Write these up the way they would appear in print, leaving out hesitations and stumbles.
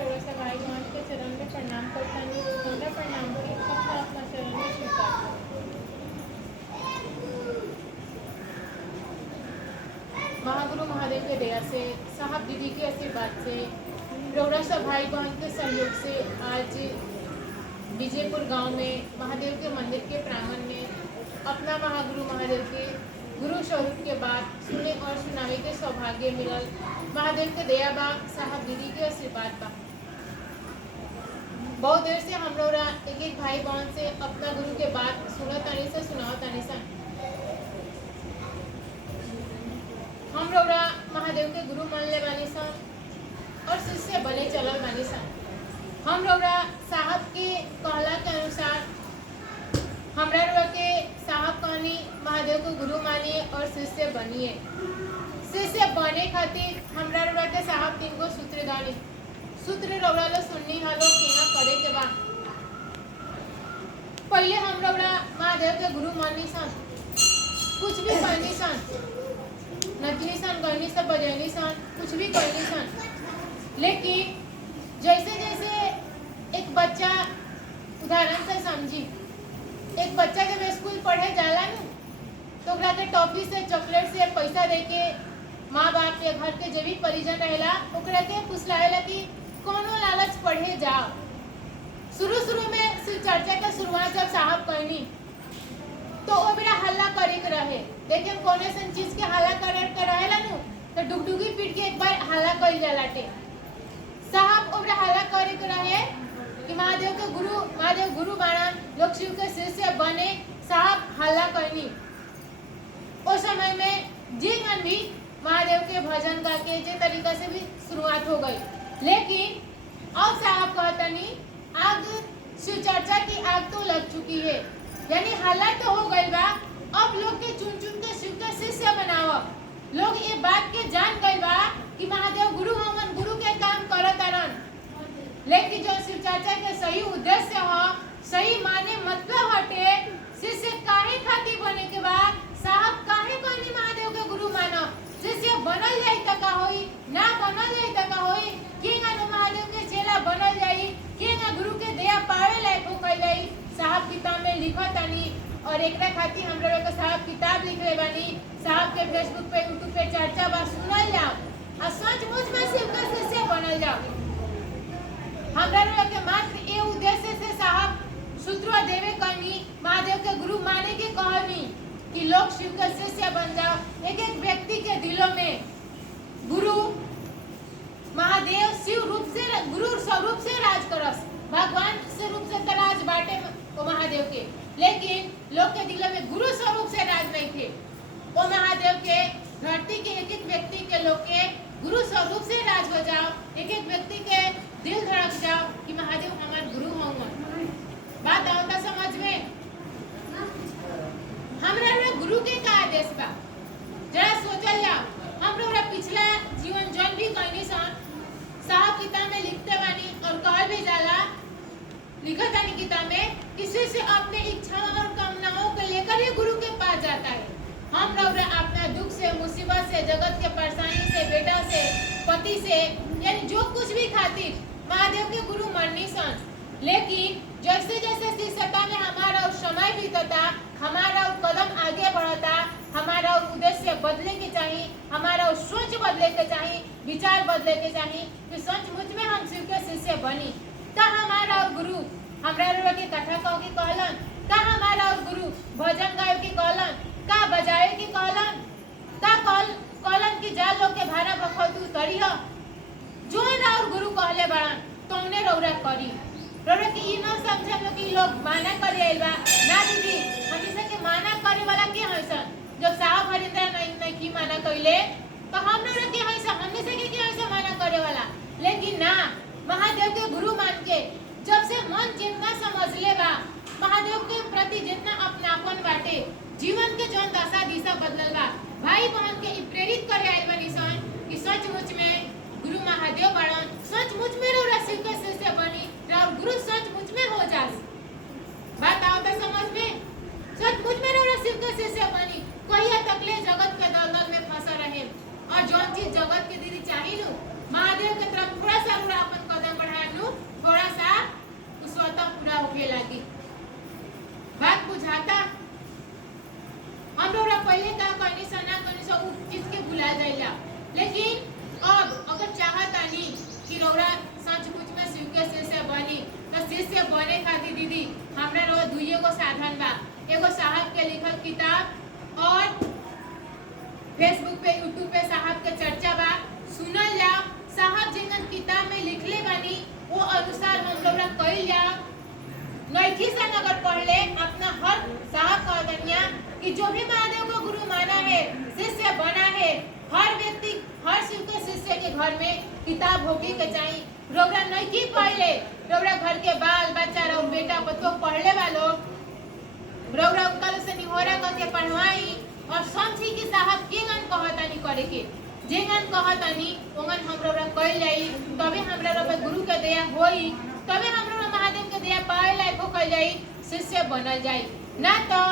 व्यवस्था भाई बहन के चरण में प्रणाम करता नहीं होना प्रणाम के अपना अपना चरण में स्वीकार महागुरु महादेव के दया से साहब दीदी के आशीर्वाद से रौरा सब भाई बहन के सहयोग से आज विजयपुर गांव में महादेव के मंदिर के प्रांगण में अपना महागुरु महादेव के गुरु स्वरूप के बाद सुने और सुनावे के सौभाग्य मिलल। महादेव के दया बा, साहब दीदी के आशीर्वाद बा। बहुत देर से हम लोग एक एक भाई बहन से अपना गुरु के बात सुनाओ तानी सा हम लोग महादेव के गुरु मानले बानी सन और शिष्य बने चलल बानी सन। हम लोग साहब के कहला के अनुसार हमरा लोग के साहब कहनी महादेव को गुरु मानिए और शिष्य बनिए। शिष्य बने खातिर हमरा लोग के साहब 3 गो सूत्र गानी सूत्र रौरा लो सुननी हालो केना करे के बा। पहले हम लोग महादेव के गुरु मानी सन, कुछ भी करनी सन, नचनी सन, गनी सन, बजनी सन, कुछ भी करनी सन। लेकिन जैसे जैसे एक बच्चा, उदाहरण से समझी, एक बच्चा जब स्कूल पढ़े जाला न तो ओकरा के टॉफी से, चॉकलेट से पैसा देके माँ बाप या घर के जो भी परिजन रहेला ओकरा के फुसलाएला कि कोनो लालच पढ़े जाओ। शुरू में शिव चर्चा का शुरुआत जब साहब कहनी तो वो बेटा हल्ला करे के रहे, लेकिन कोने सन चीज के हल्ला करे के रहेला नु तो डुगडुगी पीट के एक बार हल्ला कइल जालाटे। साहब ओबरा हल्ला करे के रहे कि महादेव गुरु बाणन, लोग शिव के शिष्य बने। साहब हल्ला कहनी उस समय में जीवन भी महादेव के भजन गा के जे तरीका से भी शुरुआत हो गई। लेकिन अब साहब कहतनी आग शिव चर्चा की आग तो लग चुकी है, यानी हल्ला तो हो गई बा। अब लोग के चुन के शिव के शिष्य बनाओ। लोग ये बात के जान गई बा कि महादेव गुरु हमन, गुरु के काम करत आरन। लेकिन जो शिव चर्चा के सही उद्देश्य हो, सही माने मतलब हटे, शिष्य काहे खातिर बने के बा। साहब काहे कहनी महादेव के गुरु मानो, शिष्य बनल जाई त का होई, ना बनल जाई त का होई, केगा नु महादेव के चेला बनल जाई, केगा गुरु के दया पावे लायक हो कई जाई। साहब किताब में लिखत आनी और एकरा खातिर हम लोग के साहब किताब लिख ले बानी। साहब के फेसबुक पे, यूट्यूब पे चर्चा बा, सुनल जाओ और सचमुच में शिव का शिष्य बनल जाओ। हमरा लोग के मात्र ये उद्देश्य से साहब सूत्र देवे कहनी, महादेव के गुरु माने के कहनी कि लोग शिव के शिष्य बन जाओ। एक एक व्यक्ति के दिलों में गुरु महादेव शिव रूप से, गुरु स्वरूप से राज करस, भगवान से रूप से तराज बाटे वो महादेव के। लेकिन लोग के दिलों में गुरु स्वरूप से राज नहीं थे। वो महादेव के धरती के एक एक व्यक्ति के लोग के गुरु स्वरूप से राज हो जाओ। एक एक व्यक्ति के दिल धड़क जाओ कि महादेव हमारे गुरु होंगे। बात आवता समझ में। हमरा गुरु के का आदेश बा, जरा सोचल जाओ। हम लोग पिछला जीवन जन भी कहनी सन, साहब किताब में लिखते बानी और कहल भी जाला, लिखत आनी किताब में, किसी से अपने इच्छाओं और कामनाओं को लेकर ही गुरु के पास जाता है। हम लोग अपना दुख से, मुसीबत से, जगत के परेशानी से, बेटा से, पति से, यानी जो कुछ भी खातिर महादेव के गुरु माननी सन। लेकिन जैसे जैसे शिष्यता में हमारा समय बीतता, हमारा कदम आगे बढ़ता, हमारा उद्देश्य बदले के चाहिए, हमारा सोच बदले के चाहिए, विचार बदले के चाहिए कि सचमुच में हम शिव के शिष्य बनी। ता हमारा गुरु हमरा लोग के कथा कह के कहलन, ता हमारा गुरु भजन गाय के कहलन, का बजाए के कहलन, ता कहलन कि जा लोग के भाड़ा बखौतू तरी हो। जो राउर गुरु कहले बड़न तौने रौरा करी। रौरा के ई न समझन कि लोग माना करे आइल बा। ना दीदी, हमेशा के माना करे वाला के हसन। जब साहब हरिंद्र नहीं की माना कइले तो हम लोग के हसन, हमेशा के हसन माना करे वाला। लेकिन ना, महादेव के गुरु मान के जब से मन जितना समझ ले बा, महादेव के प्रति जितना अपनापन बाटे, जीवन के जौन दशा दिशा बदलल बा, भाई बहन के प्रेरित करे आइल बानी सन कि सचमुच में गुरु महादेव बड़न, सचमुच में रौरा शिव के शिष्य बनी, और गुरु सचमुच में हो जास। बात आवता समझ में, सचमुच में रौरा शिव के शिष्य बनी। कहिया तकले जगत के दलदल में फंसा रहे और जौन चीज जगत के दीदी चाहिए लो, महादेव के तरफ थोड़ा सा अपन कदम बढ़ा नु थोड़ा सा स्वतः पूरा होके लगी। बात बुझाता? हम लोग पहले का कहनी सना कहनी सब चीज के भुला जाइला, लेकिन अब अगर चाहता नहीं कि रौरा सचमुच में शिव के शिष्य बनी तो शिष्य बने खातिर दीदी हमरा रो दुइये को साधन बा। एगो साहब के लिखल किताब और फेसबुक पे यूट्यूब पे साहब के चर्चा बा, सुनल जा। साहब जिन किताब में लिखले बानी वो अनुसार हम लोग कइल जा। नैथी सन अगर पढ़ ले अपना हर साहब का दुनिया कि जो भी महादेव को गुरु माना है, शिष्य बना है, हर व्यक्ति हर शिव के शिष्य के घर में किताब होके के चाहिए। रोगरा नैथी पढ़ ले, रोगरा घर के बाल बच्चा रो बेटा बच्चों पढ़ले वालो रोगरा उनका से निहोरा करके पढ़वाई और समझी कि साहब केगन कहतानी करे के, जेगन कहतानी ओगन हम रोगरा कइल जाई, तबे हमरा रो गुरु के दया होई, तबे हमरा महादेव के दया पाए लायक होकल जाई, शिष्य बनल जाई। ना तो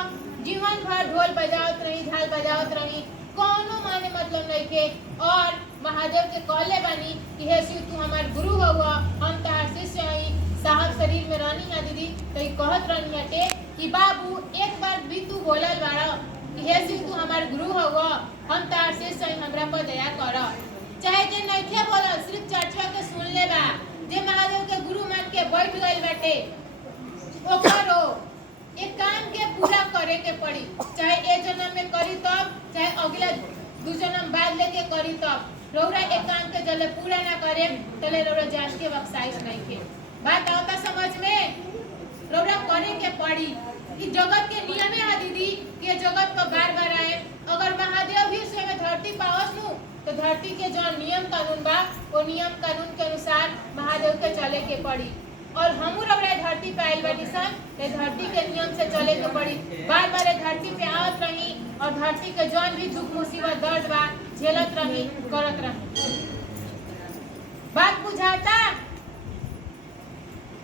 जीवन भर ढोल बजावत रही, झाल बजावत रही, कोनो माने मतलब नहीं के। और महादेव के कहले बानी कि हे शिव तू हमार गुरु हुआ, हम तहार शिष्य हई। साहब शरीर में रहनी है दीदी तो कहत रहनी हटे कि बाबू एक बार भी तू बोलल बाड़ा कि हे शिव तू हमार गुरु हुआ, हम तहार शिष्य हई, हमरा पर दया कर। चाहे जे नइखे बोलल सिर्फ चर्चा के सुन ले बा, जे महादेव के गुरु मान के बैठ गइल बाटे ओकरो एक काम के पूरा करे के पड़ी, चाहे ए जन्म में करी तब, चाहे अगला 2 जन्म बाद लेके करी तब। रौरा एक काम के जले पूरा ना करे तले रौरा जान के बख्शाइश नहीं के। बात आता समझ में? रौरा करे के पड़ी। कि जगत के नियम है दीदी कि जगत पर बार-बार आए। अगर महादेव भी स्वयं धरती पावस नु तो धरती के जो नियम कानून बा वो नियम कानून के अनुसार महादेव के चले के पड़ी। और हमू रौरा धरती पे आइल बानी सन, ते धरती के नियम से चले के पड़ी। बार-बार धरती पे आवत रही और धरती के जौन भी दुख मुसीबत दर्द बा झेलत रही, करत रही। बात बुझाता?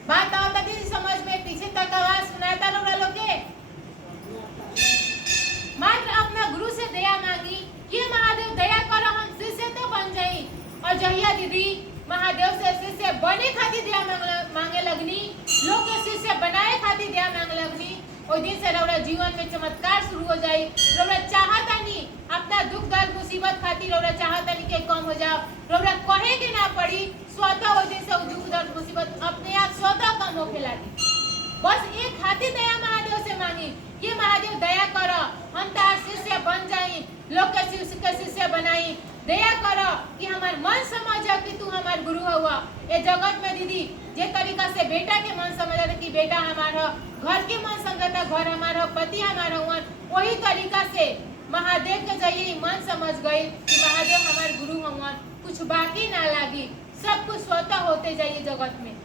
बात आवता थी समझ में? पीछे तक आवाज सुनाता लोग के? मात्र अपना गुरु से दया मांगी कि महादेव दया करो हम शिष्य तो बन जाई। और जहिया दीदी महादेव से शिष्य बने खातिर दया मांगे लगनी, लोग के शिष्य बनाए खातिर दया मांगे लगनी, ओइ दिन से रौरा जीवन में चमत्कार शुरू हो जाई। रौरा चाहतानी अपना दुख दर्द मुसीबत खातिर रौरा चाहतानी के कम हो जाओ, रौरा कहे के ना पड़ी, स्वतः ओइ दिन से दुख दर्द मुसीबत अपने आप स्वतः कम होके लागी। बस एक खातिर दया महादेव से मांगी कि महादेव दया करो हम तार शिष्य बन जाई, लोग के शिष्य बनाई। दया करो कि हमार मन समझ कि तू हमार गुरु हुआ। ये जगत में दीदी जे तरीका से बेटा के मन समझता कि बेटा हमार हो, घर के मन समझता घर हमार हो, पति हमार हुआ, वही तरीका से महादेव के जरिए मन समझ गई कि महादेव हमार गुरु हुआ। कुछ बाकी ना लागी, सब कुछ स्वतः होते जाइए जगत में।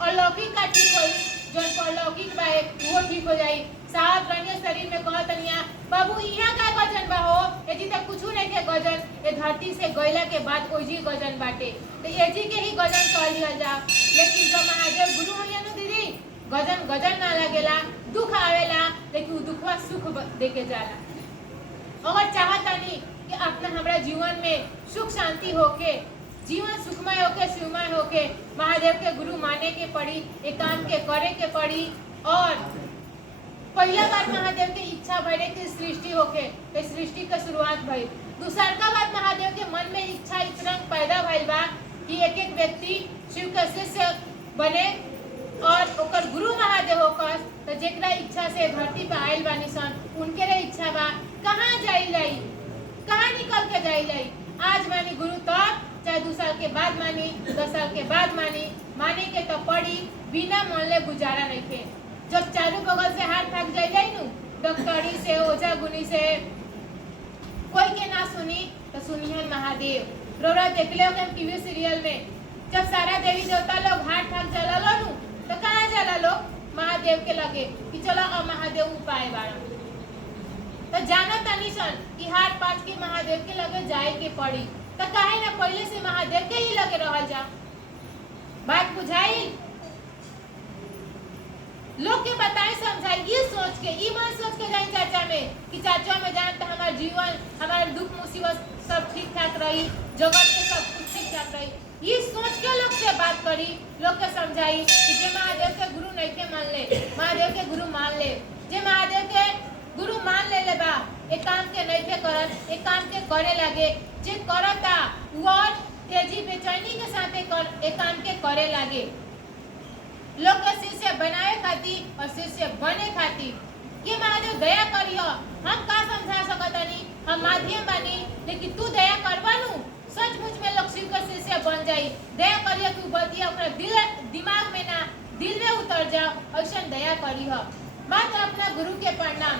अलौकिक का ठीक हो, जो अलौकिक बा वो ठीक हो जाई। साहब रनिया शरीर में कहतनिया बाबू यहाँ का गजन बा हो, एजी तक कुछ नहीं के गजन, ये धरती से गइला के बाद ओजी गजन बाटे, तो एजी के ही गजन कह लिया जा। लेकिन जब महादेव गुरु होइया नु दीदी गजन गजन ना लगेला, दुख आवेला, लेकिन वो दुखवा सुख देके जाला। अगर चाहतानी कि अपना हमरा जीवन में सुख शांति होके, जीवन सुखमय होके, शिवमय होके, महादेव के गुरु माने के पड़ी, एक काम के करे के पड़ी। और पहला बार महादेव के इच्छा भरे कि सृष्टि होके, तो सृष्टि का शुरुआत भई। दूसर का बात महादेव के मन में इच्छा इतना पैदा भइल बा कि एक एक व्यक्ति शिव के शिष्य बने और ओकर गुरु महादेव होकर। तो जेकरा इच्छा से धरती पे आइल बानी सन, उनके रे इच्छा बा कहाँ जाई लाई, कहाँ निकल के जाई लाई। आज मानी गुरु तब, चाहे 2 साल के बाद मानी, 10 साल के बाद माने के तो पड़ी, बिना मानले गुजारा नहीं थे। जब चारों बगल से हाथ थक जाए नु, डॉक्टरी से, ओझा गुनी से, कोई के ना सुनी तो सुनिहन महादेव। रोरा देख ले हम टीवी सीरियल में, जब सारा देवी देवता लोग हाथ थक जाला लो नु, तो कहाँ जाला लोग? महादेव के लगे कि चलो अब महादेव उपाय बाड़ा। तो जाना तनी सन कि हाथ पाँच के महादेव के लगे जाए के पड़ी, तो काहे ना पहले से महादेव के ही लगे रहल जा। बात बुझाई? लोग के बताए समझाई, ये सोच के, ये मन सोच के जाए चर्चा में कि चर्चा में जाए तो हमारा जीवन, हमारे दुख मुसीबत सब ठीक ठाक रही, जगत में सब कुछ ठीक ठाक रही। ये सोच के लोग से बात करी, लोग के समझाई कि जे महादेव के गुरु नहीं के मान ले, महादेव के गुरु मान ले। जे महादेव के गुरु मान ले बा, एक काम के नहीं के करत, एक काम के करे लगे, जे करता वो तेजी बेचैनी के साथ एक काम के करे लगे। लोग के शिष्य बनाए खातिर और शिष्य बने खातिर ये महादेव दया करियो। हम का समझा सकतानी, हम माध्यम बानी, लेकिन तू दया करवानू सचमुच में लोग शिव के शिष्य बन जाई। दया करियो, तू बतिया ओकरा दिमाग में ना दिल में उतर जाओ, ऐसा दया करियो। बात अपना गुरु के प्रणाम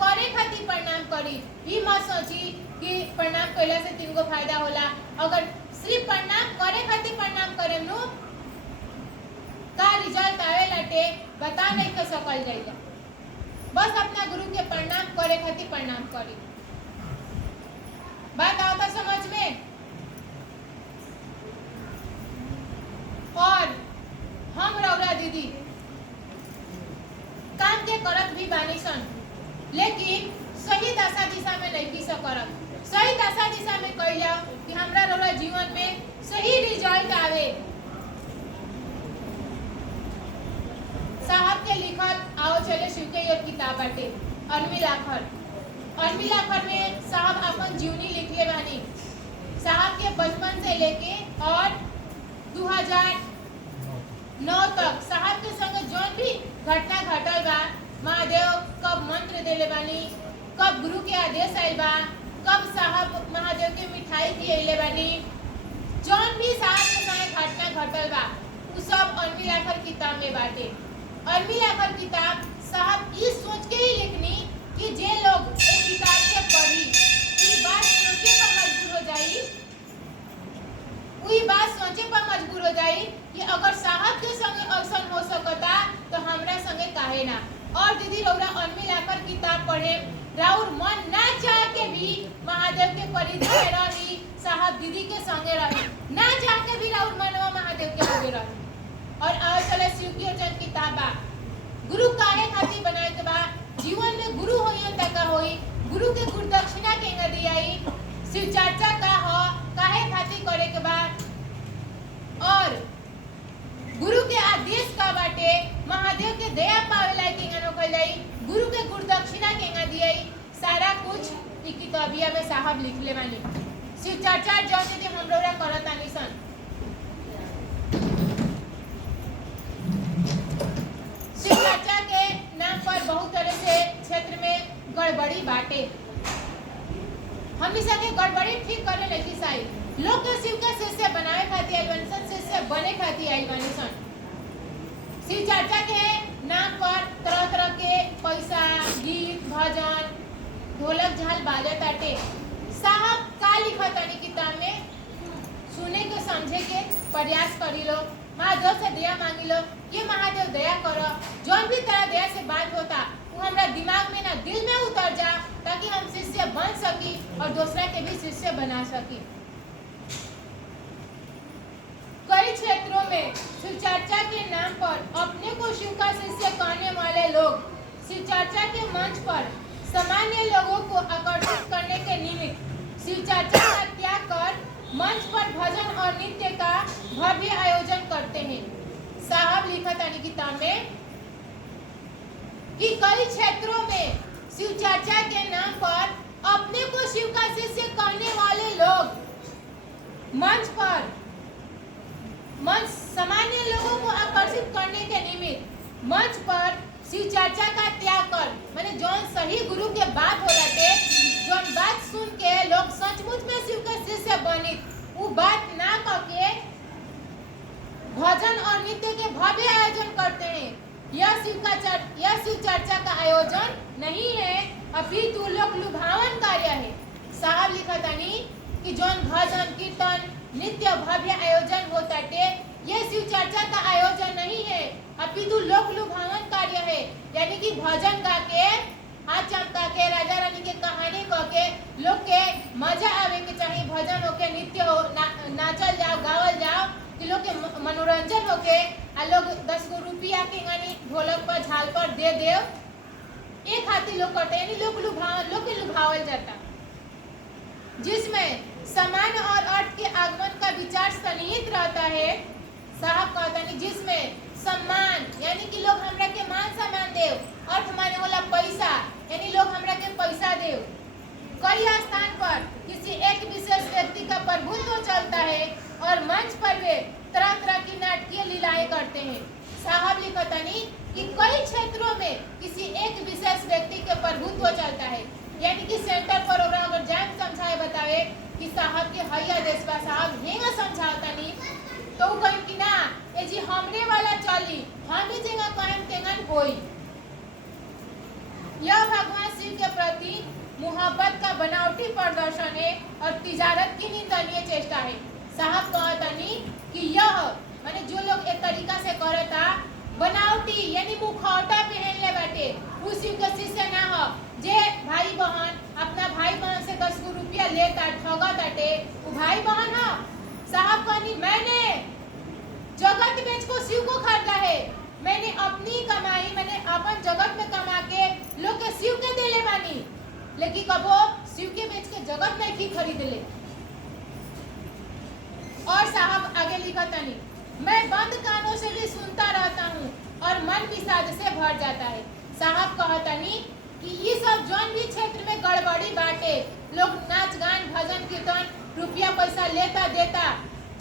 करे खातिर प्रणाम करी। ई मत सोची कि प्रणाम कइला से 3 गो फायदा होला। अगर सिर्फ प्रणाम करे खातिर प्रणाम करे नु का रिजल्ट आवे लाटे बता नहीं के सकल जाइला। बस अपना गुरु के प्रणाम करे खातिर प्रणाम करी। बात आता समझ में? और हम रौरा दीदी काम के करत भी बानी सन, लेकिन सही दशा दिशा में नहीं की सकरत। सही दशा दिशा में कहिया कि हमरा रौरा जीवन में सही रिजल्ट आवे। साहब के लिखल आओ चले शिव के ये किताब बाटे अनमिलाखर में साहब अपन जीवनी लिखले बानी। साहब के बचपन से लेके और 2009 तक साहब के संग जौन भी घटना घटल बा, महादेव कब मंत्र देले बानी, कब गुरु के आदेश आइल बा, कब साहब महादेव के मिठाई खियले बानी, जौन भी साहब के संग घटना घटल बा उ सब अनमिलाखर किताब में बाटे। अनमिलाखर किताब साहब ये सोच के ही लिखनी कि जे लोग एक किताब के पढ़ी ई बात सोचे पर मजबूर हो जाई कि अगर साहब के संगे अवसर हो सकता तो हमरा संगे काहे ना। और दीदी रौरा अनमिलाखर किताब पढ़े, राउर मन ना चाह के भी महादेव के परिधि में रही, साहब दीदी के संगे रही, ना चाह के भी राउर मनवा महादेव के संगे रही। और आज चले शिव की वचन किताब बा, गुरु काहे खातिर बनाए के बा, जीवन में गुरु होई त का होई, गुरु के गुरु दक्षिणा केंगा दियाई, शिव चर्चा का हो काहे खातिर करे के बा, और गुरु के आदेश का बाटे, महादेव के दया पावेला केंगा नो कइलाई, गुरु के गुरु दक्षिणा केंगा दियाई, सारा कुछ ई किताबिया में साहब लिखले बानी। शिव चर्चा जौन दीदी हम लोग करत आनी सन, शिव चर्चा के नाम पर बहुत तरह से क्षेत्र में गड़बड़ी बाटे। हमनी सके गड़बड़ी ठीक करे नहीं साई लोग के शिव के शिष्य बनावे खातिर आइल बानी सन, शिष्य बने खातिर आइल बानी सन। शिव चर्चा के नाम पर तरह तरह के पैसा, गीत, भजन, ढोलक झाल बाजत आटे। साहब का लिखत आनी किताब में सुने के समझे के प्रयास करी लो, महादेव से दया मांगी लो, ये महादेव दया करो, जौन भी तरह दया से बात होता वो हमरा दिमाग में ना दिल में उतर जा, ताकि हम शिष्य बन सकी और दूसरा के भी शिष्य बना सकी। कई क्षेत्रों में शिव चर्चा के नाम पर अपने को शिव का शिष्य कहने वाले लोग शिव चर्चा के मंच पर सामान्य लोगों को आकर्षित करने के निमित्त शिव चर्चा का त्याग कर मंच पर भजन और नृत्य का भव्य आयोजन करते हैं। साहब लिखत आनी किताब में कि कई क्षेत्रों में शिव चर्चा के नाम पर अपने को शिव का शिष्य कहने वाले लोग मंच सामान्य लोगों को आकर्षित करने के निमित्त मंच पर शिव चर्चा का त्याग कर, माने जौन सही गुरु के बात हो जाते, जौन बात सुन के लोग सचमुच में शिव के शिष्य बनी, वो बात ना करके भजन और नृत्य के भव्य आयोजन करते हैं। यह शिव चर्चा का आयोजन नहीं है, अपितु लोक लुभावन कार्य है। साहब लिखतानी कि जौन भजन, कीर्तन, नृत्य भव्य आयोजन होता है, यह शिव चर्चा का आयोजन नहीं है, अपितु लोक लुभावन कार्य है। यानी कि भजन गा के, हाथ चमका के, राजा रानी के कहानी कह के लोग के मजा आवे के चाहिए, भजन होके, नृत्य हो, नाचल जाओ, गावल जाओ, कि लोग के मनोरंजन होके, आ लोग 10 गो रुपया के गानी ढोलक पर, झाल पर दे एक हाथी लोग करते हैं, लोग के लुभावल जाता, जिसमें समान और अर्थ के आगमन का विचार सन्निहित रहता है। साहब कहता नहीं जिसमें सम्मान यानी कि लोग हमरा के मान सम्मान देव, अर्थ माने होला पैसा यानी लोग हमरा के पैसा देव। कई स्थान पर किसी एक विशेष व्यक्ति का प्रभुत्व चलता है और मंच पर वे तरह तरह की नाटकीय लीलाएं करते हैं। साहब लिखता नहीं कि कई क्षेत्रों में किसी एक विशेष व्यक्ति के प्रभुत्व चलता है, यानी कि सेंटर पर अगर जान समझाए बतावे कि साहब के हैया देशवा साहब हेंगा समझाता नहीं तो वो कहीं कि ना ए जी हमरे वाला चली हम ही जगह कहम तेंगन होई। यह भगवान शिव के प्रति मोहब्बत का बनावटी प्रदर्शन है और तिजारत की निंदनीय चेष्टा है। साहब कहता नहीं कि यह माने जो लोग एक तरीका से करता बनावटी यानी मुखौटा पहन ले बैठे उस शिव के शिष्य ना हो। जे भाई बहन अपना भाई बहन से 10 रुपया लेता ठगताटे वो भाई बहन हो। साहब कहनी मैंने जगत बेच को शिव को खरीदा है, मैंने अपनी कमाई मैंने अपन जगत में कमा के लोग के शिव के देले बानी, लेकिन कबो शिव के बेच के जगत में की खरीद ले। और साहब आगे लिखा नहीं मैं बंद कानों से भी सुनता रहता हूँ और मन विषाद से भर जाता है। साहब कहता नहीं कि ये सब जौन भी क्षेत्र में गड़बड़ी बाटे लोग नाच गान भजन कीर्तन रुपया पैसा लेता देता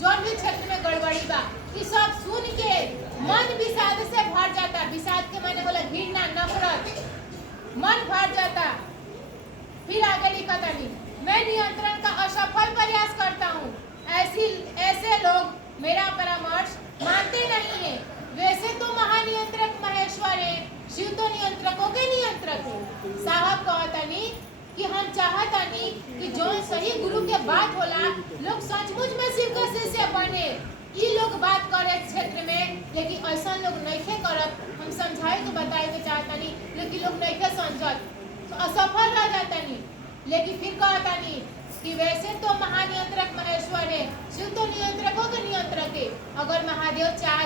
जौन भी क्षेत्र में गड़बड़ी बा ये सब सुन के मन विषाद से भर जाता। विषाद के माने बोला घृणा नफरत मन भर जाता। फिर आगे लिखा नहीं मैं नियंत्रण का असफल प्रयास करता हूँ, ऐसे लोग मेरा परामर्श मानते नहीं है। वैसे तो महानियंत्रक महेश्वर है, शिव तो नियंत्रकों के नियंत्रक है। साहब कहता नहीं कि हम चाहता नहीं कि जो सही गुरु के बात होला लोग सचमुच में शिव का शिष्य बने। ये लोग बात करे क्षेत्र में लेकिन ऐसा लोग नहीं करत। हम समझाए तो बताए के चाहता नहीं लेकिन लोग नहीं समझत तो असफल रह जाता नहीं। लेकिन फिर कहता नहीं कि वैसे तो महानियंत्रक महेश्वर है, शिव तो नियंत्रकों के नियंत्रक है। अगर महादेव चाह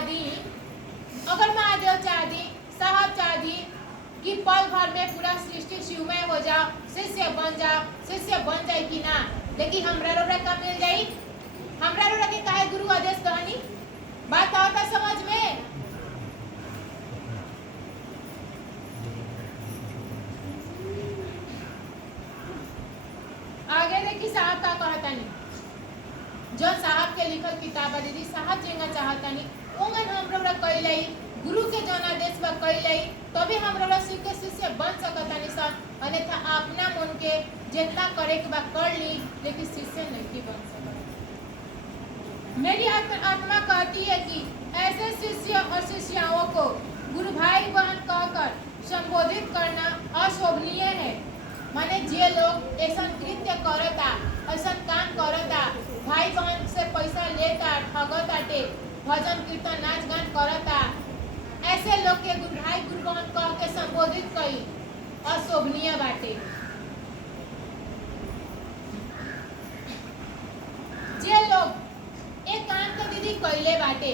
दी साहब चाह दी कि पल भर में पूरा सृष्टि शिवमय हो जाओ शिष्य बन जाए कि ना, लेकिन हमरा रोरा का मिल जाई। हमरा रोरा के काहे गुरु आदेश कहनी बात आता समझ में। आगे देखी साहब का कहता नहीं जो साहब के लिखल किताब दीदी साहब जेंगा चाहता नहीं ओंगन हम रोरा कैलई गुरु के जौन आदेश बा कैलई तभी हम रोरा शिव के शिष्य बन सकता नहीं सब, अन्यथा अपना मन के जितना करे के बा कर ली लेकिन शिष्य नहीं बन सकता। मेरी आत्मा कहती है कि ऐसे शिष्य और शिष्याओं को गुरु भाई बहन कहकर संबोधित करना अशोभनीय है। माने जे लोग ऐसा कृत्य करता ऐसा काम करता भाई बहन से पैसा लेता ठगताटे भजन कीर्तन नाच गान करता ऐसे लोग के गुरु भाई गुरु बहन कह के संबोधित कई अशोभनीय बाटे। जे लोग एक काम के दीदी कैले बाटे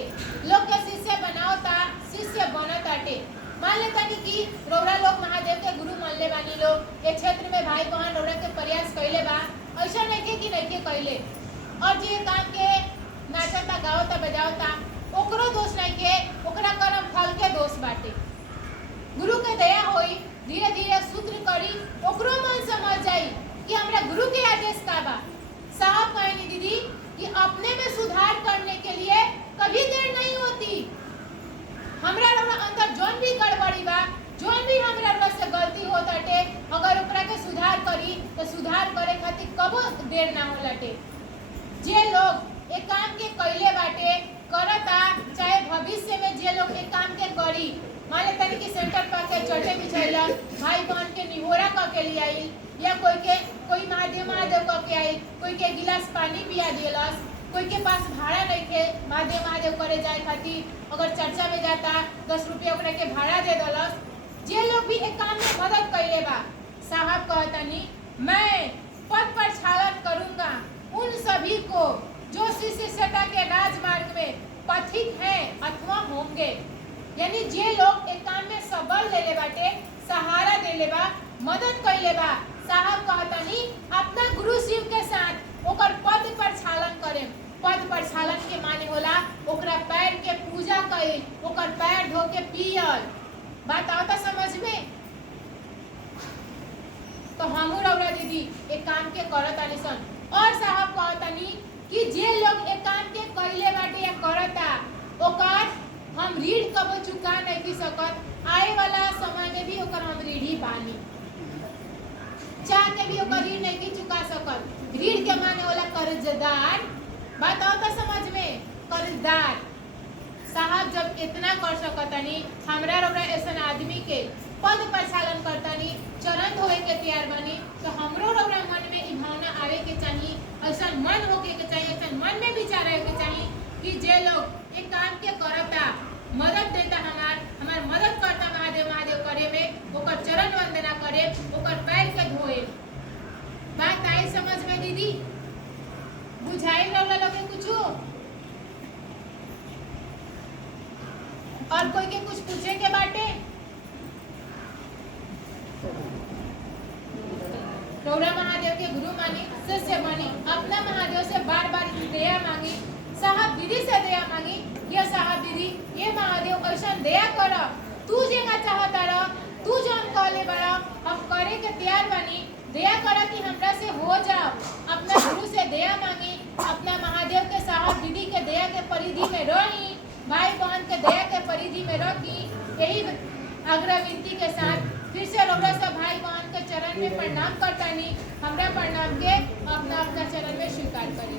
लोग के शिष्य बनावता शिष्य बनताटे। मान लेता नहीं कि रौरा लोग महादेव के गुरु मान ले बानी लोग एक क्षेत्र में भाई बहन रौरा के प्रयास कैले बा ऐसा नहीं के कि नहीं के कैले और जे काम के नाचता गावता बजावता ओकरो दोष नहीं के ओकरा कर्म फल के दोष बाटे। गुरु के दया होई धीरे धीरे सूत्र करी ओकरो मन समझ जाई कि हमरा गुरु के आदेश का बा। साहब कहनी दीदी कि अपने में सुधार करने के लिए कभी देर नहीं होती। हमरा अंदर जोन भी गड़बड़ी बा जोन भी हमरा से गलती होताटे अगर ओकरा के सुधार करी तो सुधार करे खातिर कबो देर ना होलाटे। जे लोग एक काम के कैले बाटे करता चाहे भविष्य में जे लोग एक काम के करी मान लेता कि सेंटर पर के चढ़े बिछैला भाई बहन के निहोरा क के लिए आई या कोई महादेव क के आई कोई के गिलास पानी पिया दिलस कोई के पास भाड़ा नहीं थे महादेव करे जाए खातिर अगर चर्चा में जाता 10 रुपया ओकरा के भाड़ा दे दलस। जे लोग भी एक काम में मदद कैले बा साहब कहतनी मैं पद पर छालन करूंगा उन सभी को जो शिष्यता के राजमार्ग में पथिक हैं अथवा होंगे। यानी जे लोग एक काम में सबल ले बाटे सहारा दे ले बा मदद कैले बा साहब कहतनी अपना गुरु शिव के साथ ओकर पद प्रक्षालन करे। पद प्रक्षालन के माने होला ओकरा पैर के पूजा कइल, ओकर पैर धो के पियल। बात आवता समझ में? तो हमू रउरा दीदी एक काम के करत आनी सन। और साहब कहतनी कि जे लोग एक काम के कइले बाटे या करता ओकर हम ऋण कबो चुका नहीं सकत। आए वाला समय में भी ओकर हम ऋणी बानी, चाह के भी ओकर ऋण नहीं चुका सकत। ऋण के माने होला कर्जदार। बात आवता समझ में? कर्जदार साहब जब इतना कर सकतनी, हमरा रउरा ऐसन आदमी के पद प्रक्षालन करतनी, चरण धोए के तैयार बनी, तो हमरो रउरा मन में ई भावना आवे के चाहिए, ऐसा मन होके के चाहिए, ऐसा मन में विचार आवे के चाहिए कि जे लोग एक काम के करता, मदद देता, हमार मदद करता महादेव महादेव करे में, ओकर चरण वंदना करे, ओकर पैर के धोए। बात आई समझ में दीदी? बुझाई रउरा लोग के कुछ? और कोई के कुछ पूछे के बाटे? रउरा महादेव के गुरु मानी, शिष्य मानी, अपना महादेव से बार बार दया मांगी, साहब दीदी से दया मांगी। ये साहब दीदी ये महादेव ऐसा दया कर, तू जेगा चाहता रह, तू जो हम कहले बड़ा हम करे के तैयार बानी, दया कर कि हमरा से हो जाओ। अपना गुरु से दया मांगी, अपना महादेव के साहब दीदी के दया के परिधि में रही, भाई बहन के दया के परिधि में रखी। यही आग्रह विनती के साथ फिर से रउरा सब भाई बहन के चरण में प्रणाम करतानी। हमरा प्रणाम के अपना अपना चरण में स्वीकार करी।